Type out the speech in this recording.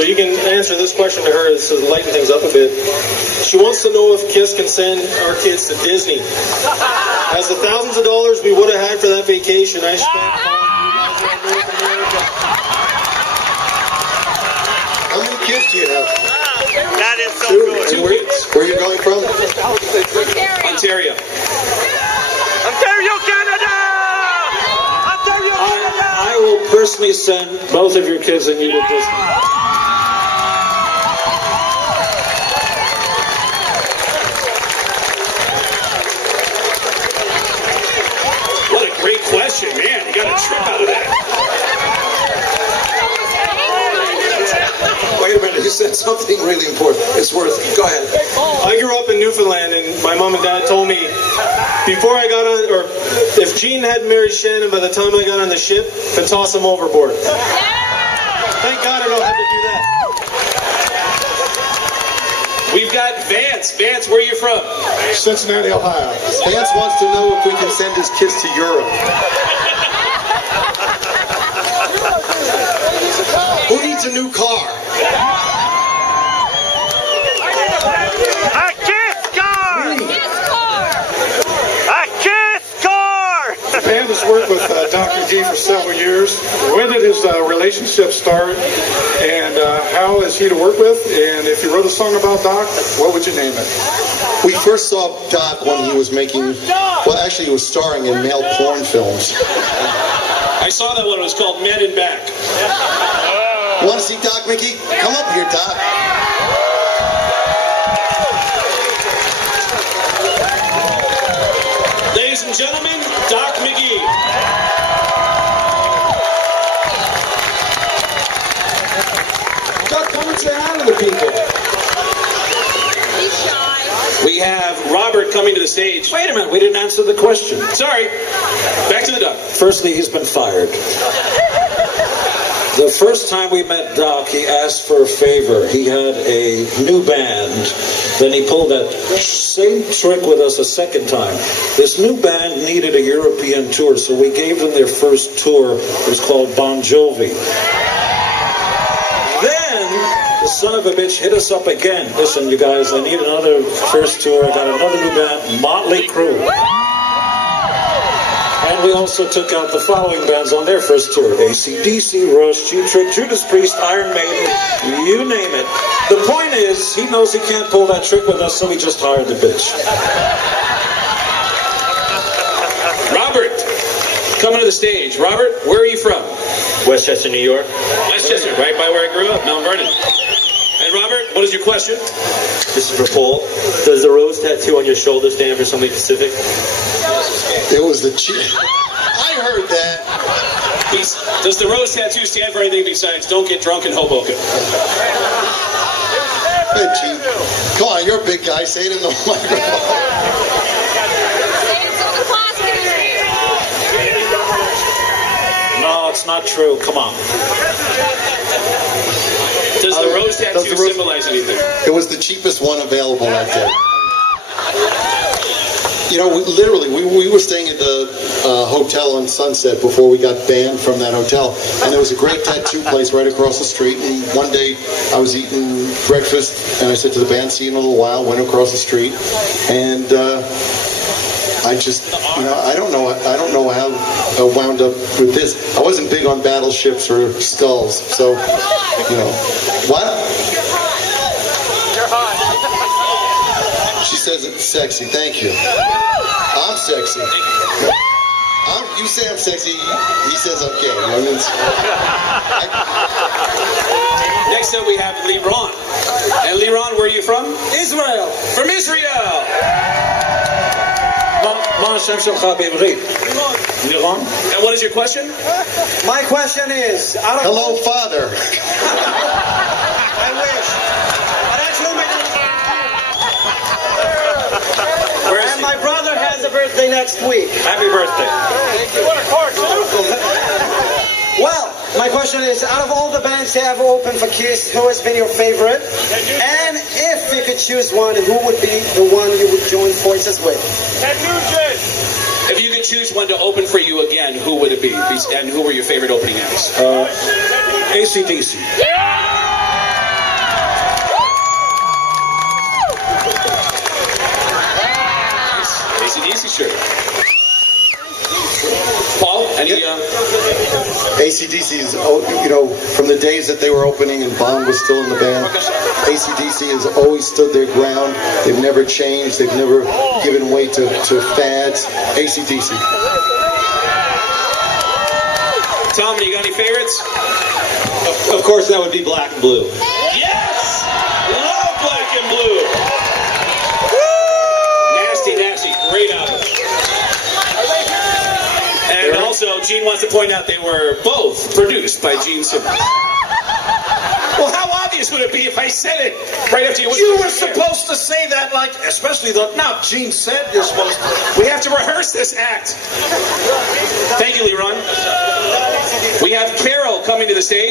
So you can answer this question to her to lighten things up a bit. She wants to know if KISS can send our kids to Disney. As the thousands of dollars we would have had for that vacation, I spent all North America. How many kids do you have? That is so Two. good. And where are you going from? Ontario. Ontario, Canada! Ontario, Canada! I will personally send both of your kids and you to Disney. What a great question, man. You got a trip out of that. Wait a minute, you said something really important. It's worth it. Go ahead. I grew up in Newfoundland, and my mom and dad told me before I got on, or if Jean hadn't married Shannon by the time I got on the ship, to toss him overboard. Thank God I don't have to do that. We've got Vance. Vance, where are you from? Cincinnati, Ohio. Vance wants to know if we can send his kids to Europe. Who needs a new car? A KISS car! A KISS car! The band has worked with Dr. D for several years. When did his relationship start? And how is he to work with? And if you wrote a song about Doc, what would you name it? We first saw Doc when he was making, well, actually he was starring in male porn films. I saw that one. It was called Men in Back. You want to see Doc, Mickey? Come up here, Doc. Ladies and gentlemen, Doc McGee. Doc, come and say hi to the people. He's shy. We have Robert coming to the stage. Wait a minute, we didn't answer the question. Sorry. Back to the Doc. Firstly, he's been fired. The first time we met Doc, he asked for a favor. He had a new band. Then he pulled that same trick with us a second time. This new band needed a European tour, so we gave them their first tour. It was called Bon Jovi. Then the son of a bitch hit us up again. Listen, you guys, I need another first tour. I got another new band, Motley Crue. And we also took out the following bands on their first tour: AC/DC, Rush, G-Trick, Judas Priest, Iron Maiden, you name it. The point is, he knows he can't pull that trick with us, so we just hired the bitch. Robert, coming to the stage. Robert, where are you from? Westchester, New York. Westchester, right by where I grew up, Mount Vernon. And Robert, what is your question? This is for Paul. Does the rose tattoo on your shoulder stand for something specific? It was the chief. I heard that. Does the rose tattoo stand for anything besides don't get drunk in Hoboken? Hey, Chief. Come on, you're a big guy. Say it in the microphone. Say it so the class can hear you. No, it's not true. Come on. Does the rose tattoo symbolize anything? It was the cheapest one available that day. You know, we were staying at the hotel on Sunset before we got banned from that hotel. And there was a great tattoo place right across the street. And one day I was eating breakfast and I said to the band, see you in a little while, went across the street. And I just, you know, I don't know how I wound up with this. I wasn't big on battleships or skulls. So, you know, what? She says it's sexy. Thank you. I'm sexy. You say I'm sexy. He says okay. I mean, Next up we have Liron. And Liron, where are you from? Israel. From Israel. מה השם שלך בעברית? לירון? And what is your question? My question is, hello, Father. I wish. But actually, and my brother has a birthday next week. Happy birthday. Well, my question is, out of all the bands that have opened for KISS, who has been your favorite? And if you could choose one, who would be the one you would join forces with? If you could choose one to open for you again, who would it be? And who were your favorite opening acts? AC/DC. AC/DC shirt. Paul, any? AC/DC is, from the days that they were opening and Bond was still in the band, AC/DC has always stood their ground. They've never changed. They've never given way to fads. AC/DC. Tom, you got any favorites? Of course, that would be Black and Blue. Yes! Love Black and Blue. Nasty, nasty. Great album. And also, Gene wants to point out they were both produced by Gene Simmons. Well, how obvious would it be if I said it right after you? You were supposed to say that, like, especially the. Now, Gene said you're supposed to. We have to rehearse this act. Thank you, Leron. We have Carol coming to the stage.